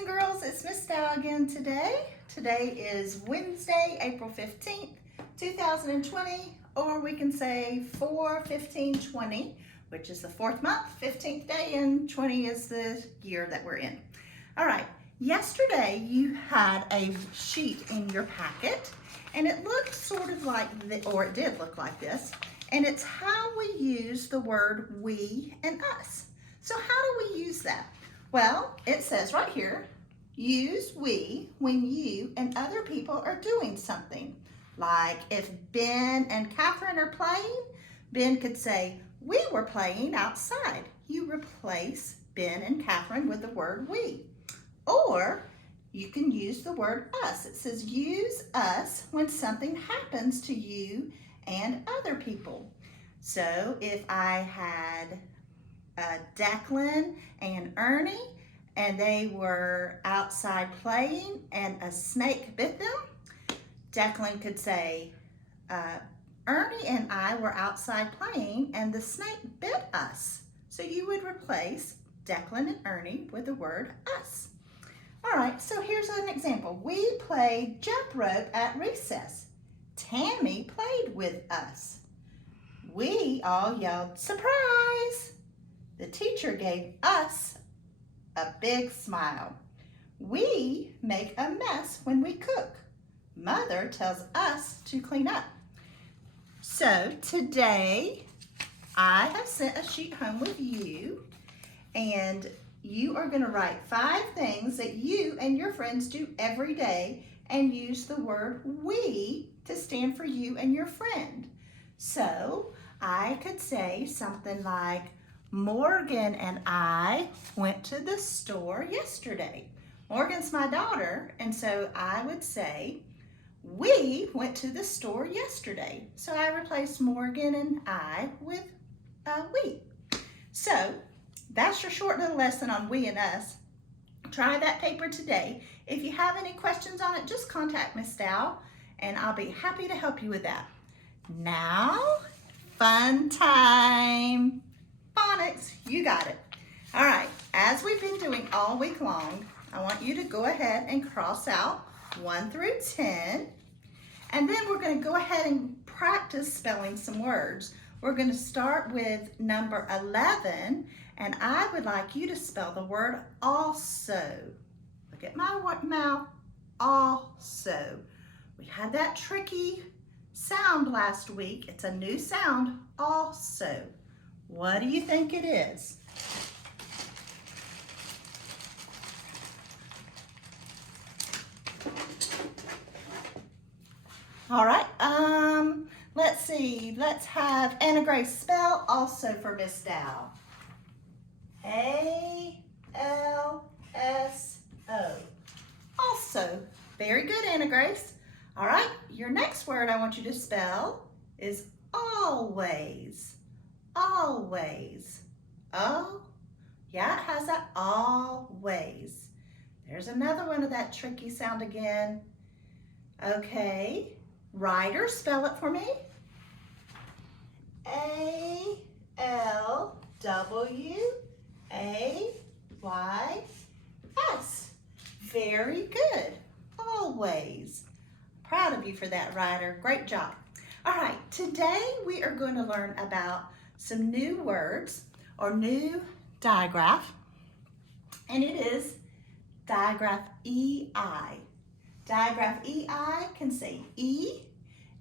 and girls, it's Miss Dow again today. Today is Wednesday, April 15th, 2020, or we can say 4/15/20, which is the fourth month, 15th day, and 20 is the year that we're in. All right, yesterday you had a sheet in your packet, and it looked sort of like, or it did look like this, and it's how we use the word we and us. So how do we use that? Well, it says right here, use we when you and other people are doing something. Like if Ben and Catherine are playing, Ben could say, we were playing outside. You replace Ben and Catherine with the word we. Or you can use the word us. It says use us when something happens to you and other people. So if I had Declan and Ernie, and they were outside playing and a snake bit them, Declan could say, Ernie and I were outside playing and the snake bit us. So you would replace Declan and Ernie with the word us. All right, so here's an example. We played jump rope at recess. Tammy played with us. We all yelled, surprise! The teacher gave us a big smile. We make a mess when we cook. Mother tells us to clean up. So today I have sent a sheet home with you, and you are going to write 5 things that you and your friends do every day and use the word we to stand for you and your friend. So I could say something like, Morgan and I went to the store yesterday. Morgan's my daughter, and so I would say, we went to the store yesterday. So I replaced Morgan and I with we. So that's your short little lesson on we and us. Try that paper today. If you have any questions on it, just contact Miss Dow, and I'll be happy to help you with that. Now, fun time. Phonics, you got it. All right, as we've been doing all week long, I want you to go ahead and cross out 1 through 10, and then we're going to go ahead and practice spelling some words. We're going to start with number 11, and I would like you to spell the word also. Look at my mouth, also. We had that tricky sound last week. It's a new sound, also. What do you think it is? All right, let's see. Let's have Anna Grace spell also for Miss Dow. A-L-S-O. Also. Very good, Anna Grace. All right, your next word I want you to spell is always. Always. Oh, yeah, it has that always. There's another one of that tricky sound again. Okay, Ryder, spell it for me. A-L-W-A-Y-S. Very good. Always. Proud of you for that, Ryder. Great job. All right, today we are going to learn about some new words or new digraph, and it is digraph EI. Digraph EI can say E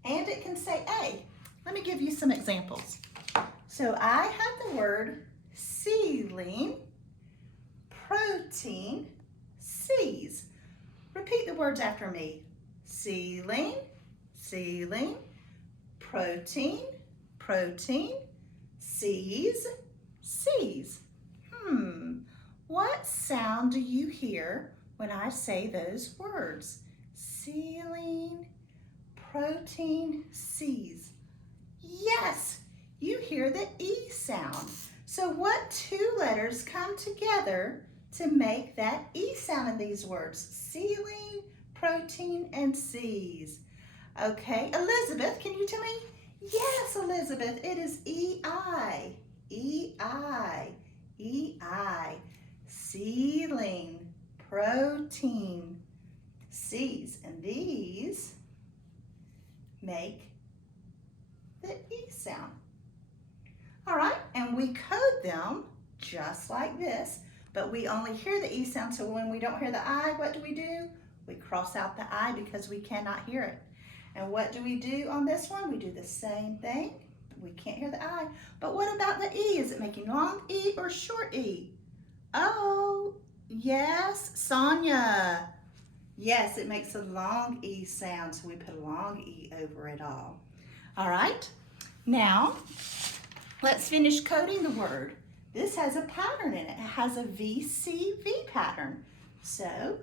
and it can say A. Let me give you some examples. So I have the word ceiling, protein, seas. Repeat the words after me. Ceiling, ceiling, protein, protein, seas, seas. What sound do you hear when I say those words? Ceiling, protein, seas. Yes, you hear the E sound. So what 2 letters come together to make that E sound in these words? Ceiling, protein, and seas. Okay, Elizabeth, can you tell me? Yes, Elizabeth, it is E-I. E-I. E-I. Ceiling, protein. C's, and these make the E sound. All right, and we code them just like this, but we only hear the E sound, so when we don't hear the I, what do? We cross out the I because we cannot hear it. And what do we do on this one? We do the same thing. We can't hear the I. But what about the E? Is it making long E or short E? Oh, yes, Sonia. Yes, it makes a long E sound, so we put a long E over it all. All right, now let's finish coding the word. This has a pattern in it. It has a VCV pattern. So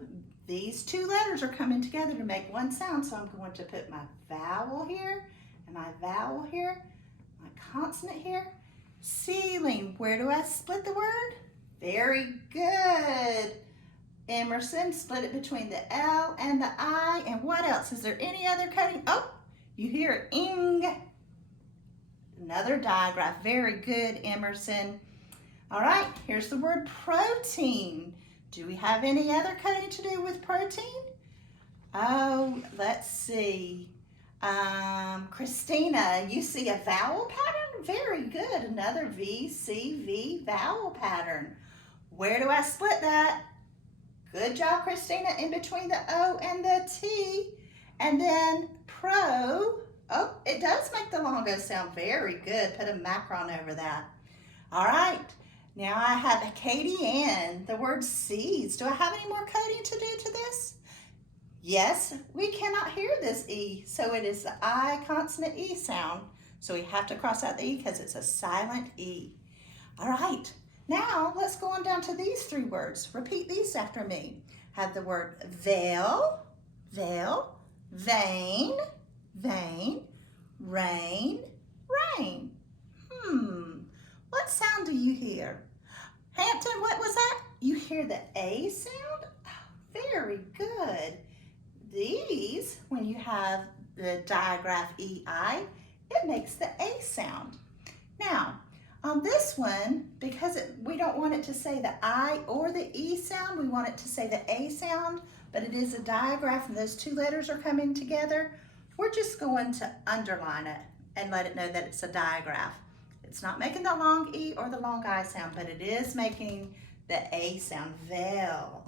these two letters are coming together to make one sound, so I'm going to put my vowel here and my vowel here, my consonant here. Ceiling, where do I split the word? Very good. Emerson, split it between the L and the I. And what else? Is there any other coding? Oh, you hear ing. Another digraph. Very good, Emerson. All right, here's the word protein. Do we have any other coding to do with protein? Oh, let's see. Christina, you see a vowel pattern? Very good. Another VCV vowel pattern. Where do I split that? Good job, Christina, in between the O and the T. And then pro. Oh, it does make the long O sound. Very good. Put a macron over that. All right. Now I have Katie Ann. The word seeds. Do I have any more coding to do to this? Yes, we cannot hear this E. So it is the I consonant E sound. So we have to cross out the E because it's a silent E. All right. Now, let's go on down to these three words. Repeat these after me. Have the word veil, veil, vein, vein, rain, rain. What sound do you hear? Hampton, what was that? You hear the A sound? Oh, very good. These, when you have the digraph EI, it makes the A sound. Now, on this one, because we don't want it to say the I or the E sound, we want it to say the A sound, but it is a digraph and those two letters are coming together, we're just going to underline it and let it know that it's a digraph. It's not making the long E or the long I sound, but it is making the A sound, veil.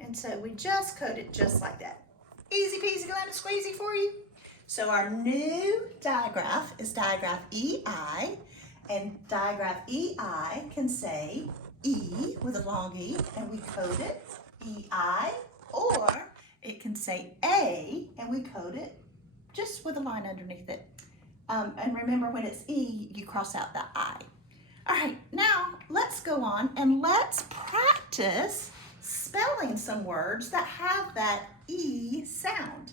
And so we just code it just like that. Easy peasy lemon squeezy for you. So our new digraph is digraph EI. And digraph EI can say E with a long E, and we code it EI, or it can say A, and we code it just with a line underneath it. And remember, when it's E, you cross out the I. All right, now let's go on and let's practice spelling some words that have that E sound.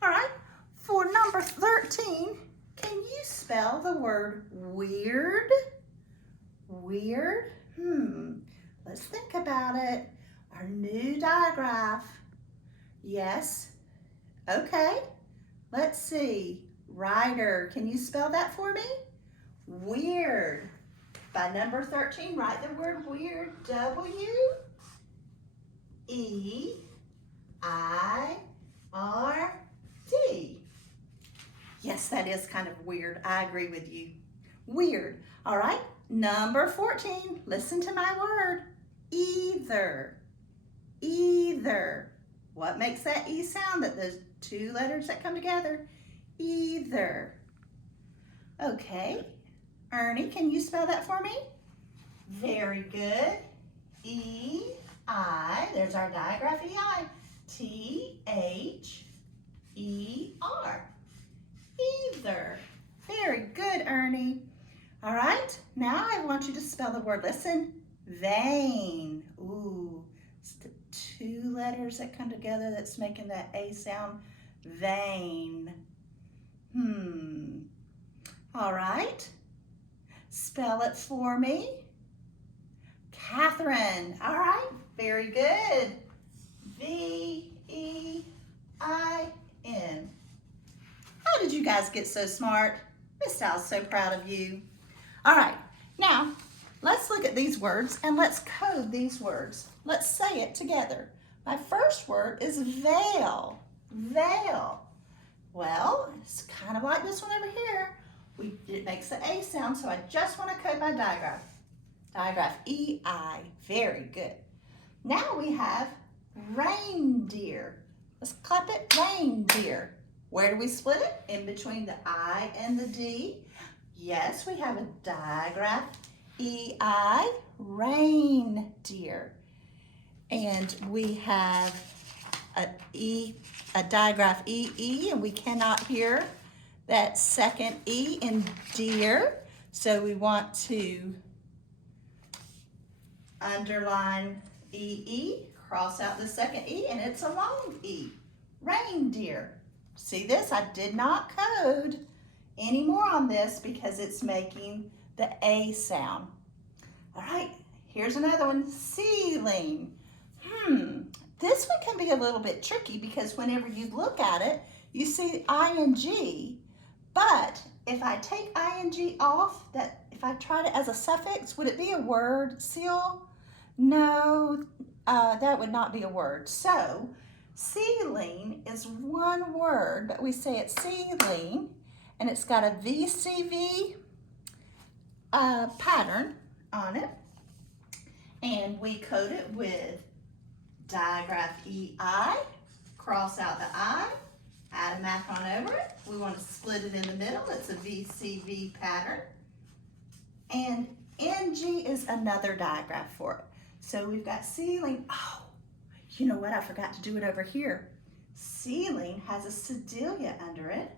All right, for number 13, can you spell the word weird? Weird? Let's think about it. Our new digraph. Yes. Okay. Let's see. Ryder, can you spell that for me? Weird. By number 13, write the word weird. W-E-I-R-D. Yes, that is kind of weird. I agree with you. Weird. All right. Number 14. Listen to my word. Either. Either. What makes that E sound? That those two letters that come together? Either. Okay. Ernie, can you spell that for me? Very good. E-I. There's our digraph EI. T-H-E-R. Either. Very good, Ernie. All right, now I want you to spell the word, listen, vein. Ooh, it's the two letters that come together that's making that A sound, vein. All right, spell it for me. Catherine. All right, very good. V-E-I-N. How did you guys get so smart? Miss Sal's so proud of you. All right, now let's look at these words and let's code these words. Let's say it together. My first word is veil. Veil. Well, it's kind of like this one over here. It makes the A sound, so I just want to code my digraph. Digraph E-I. Very good. Now we have reindeer. Let's clap it, reindeer. Where do we split it? In between the I and the D. Yes, we have a digraph E-I, reindeer. And we have a digraph E-E, and we cannot hear that second E in deer. So we want to underline E-E, cross out the second E, and it's a long E, reindeer. See this? I did not code any more on this because it's making the A sound. All right, here's another one, ceiling. This one can be a little bit tricky because whenever you look at it, you see ing, but if I take ing off, if I tried it as a suffix, would it be a word, seal? No, that would not be a word. So ceiling is one word, but we say it's ceiling, and it's got a VCV pattern on it, and we code it with digraph EI, cross out the I, add a macron over it. We want to split it in the middle. It's a VCV pattern. And NG is another digraph for it. So we've got ceiling. Oh, you know what? I forgot to do it over here. Ceiling has a cedilla under it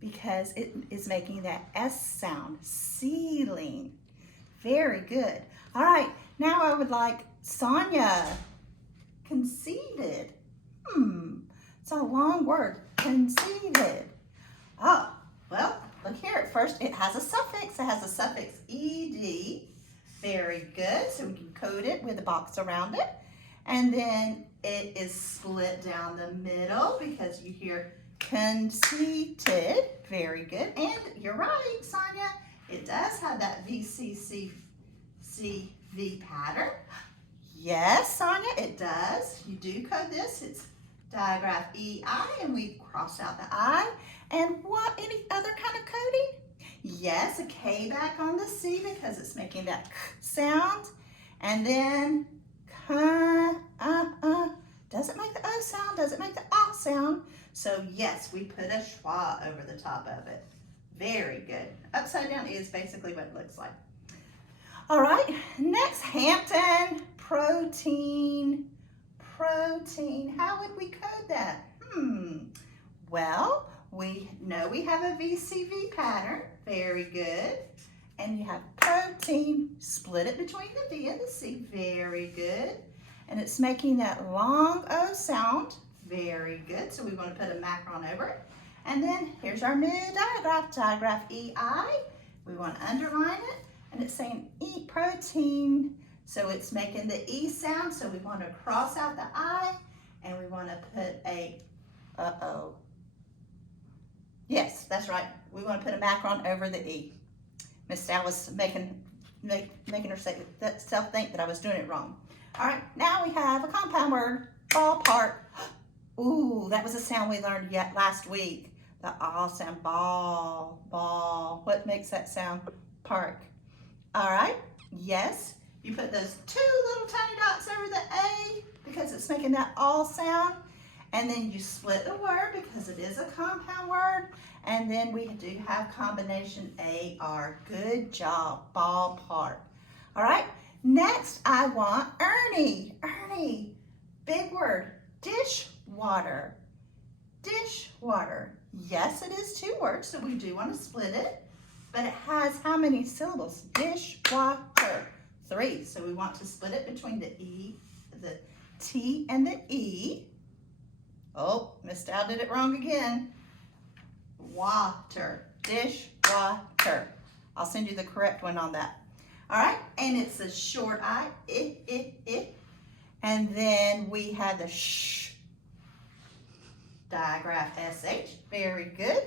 because it is making that S sound, ceiling. Very good. All right, now I would like Sonia. Conceited. It's a long word, conceited. Oh, well, look here. At first, it has a suffix. It has a suffix ed. Very good. So we can code it with a box around it. And then it is split down the middle because you hear conceited. Very good. And you're right, Sonia. It does have that VCCCV pattern. Yes, Sonia, it does. You do code this. It's digraph EI, and we cross out the I. And what, any other kind of coding? Yes, a K back on the C because it's making that K sound. And then, does it make the O sound? Does it make the ah sound? So yes, we put a schwa over the top of it. Very good. Upside down is basically what it looks like. All right, next, Hampton, protein. Protein, how would we code that? Well, we know we have a VCV pattern. Very good. And you have protein, split it between the V and the C. Very good. And it's making that long O sound. Very good. So we want to put a macron over it. And then here's our new digraph, digraph EI. We want to underline it. And it's saying eat protein. So it's making the E sound. So we want to cross out the I. And we want to put a, yes, that's right. We want to put a macron over the E. Miss Sal was making herself think that I was doing it wrong. All right, now we have a compound word, ballpark. Ooh, that was a sound we learned last week. The ah sound, ball. What makes that sound? Park. All right, yes, you put those two little tiny dots over the A because it's making that all sound. And then you split the word because it is a compound word. And then we do have combination AR. Good job, ballpark. All right, next I want Ernie. Ernie, big word, dishwater. Dishwater. Yes, it is two words, so we do want to split it. But it has how many syllables? Dishwater. 3. So we want to split it between the E, the T, and the E. Oh, Miss Dow did it wrong again. Water, dishwater. I'll send you the correct one on that. All right, and it's a short I, it. And then we have the sh, digraph SH, very good.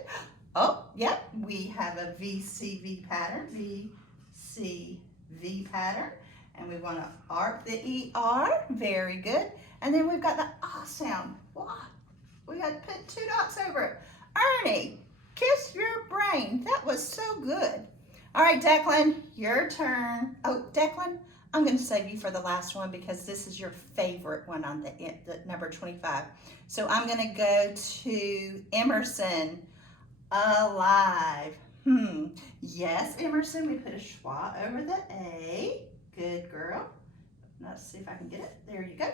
Oh, yep, we have a VCV pattern, VCV pattern. And we want to arc the ER. Very good. And then we've got the ah sound. Wow. We got to put 2 dots over it. Ernie, kiss your brain. That was so good. All right, Declan, your turn. Oh, Declan, I'm going to save you for the last one because this is your favorite one on the number 25. So I'm going to go to Emerson. Alive. Yes, Emerson, we put a schwa over the A. Good girl. Let's see if I can get it. There you go.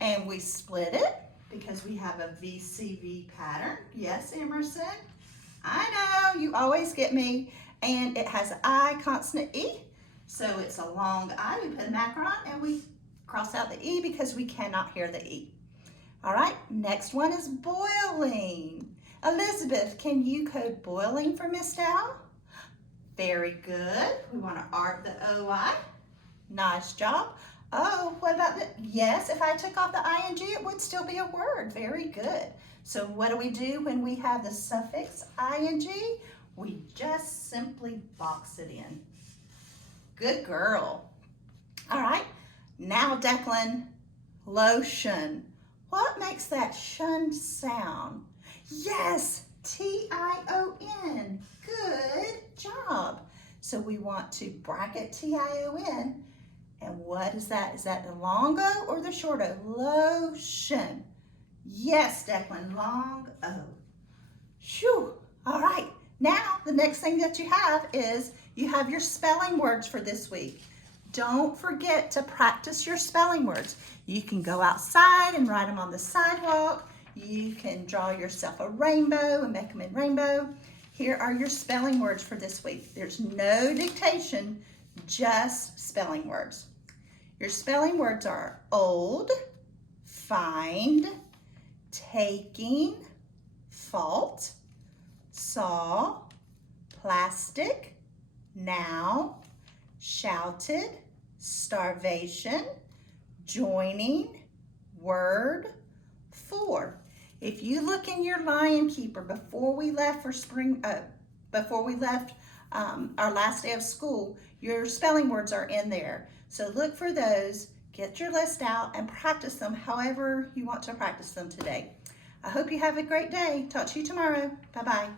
And we split it because we have a VCV pattern. Yes, Emerson. I know, you always get me. And it has an I, consonant E. So it's a long I. We put a macaron and we cross out the E because we cannot hear the E. All right, next one is boiling. Elizabeth, can you code boiling for Miss Dow? Very good. We want to arc the OI. Nice job. Oh, what about the, yes, if I took off the ing, it would still be a word. Very good. So what do we do when we have the suffix ing? We just simply box it in. Good girl. All right, now Declan, lotion. What makes that shun sound? Yes, T-I-O-N. Good job. So we want to bracket T-I-O-N. And what is that? Is that the long O or the short O? Lotion. Yes, Declan, long O. Phew. All right. Now, the next thing that you have is you have your spelling words for this week. Don't forget to practice your spelling words. You can go outside and write them on the sidewalk. You can draw yourself a rainbow and make them in rainbow. Here are your spelling words for this week. There's no dictation, just spelling words. Your spelling words are old, find, taking, fault, saw, plastic, now, shouted, starvation, joining, word, for. If you look in your Lion Keeper before we left for our last day of school, your spelling words are in there. So look for those, get your list out, and practice them however you want to practice them today. I hope you have a great day. Talk to you tomorrow. Bye-bye.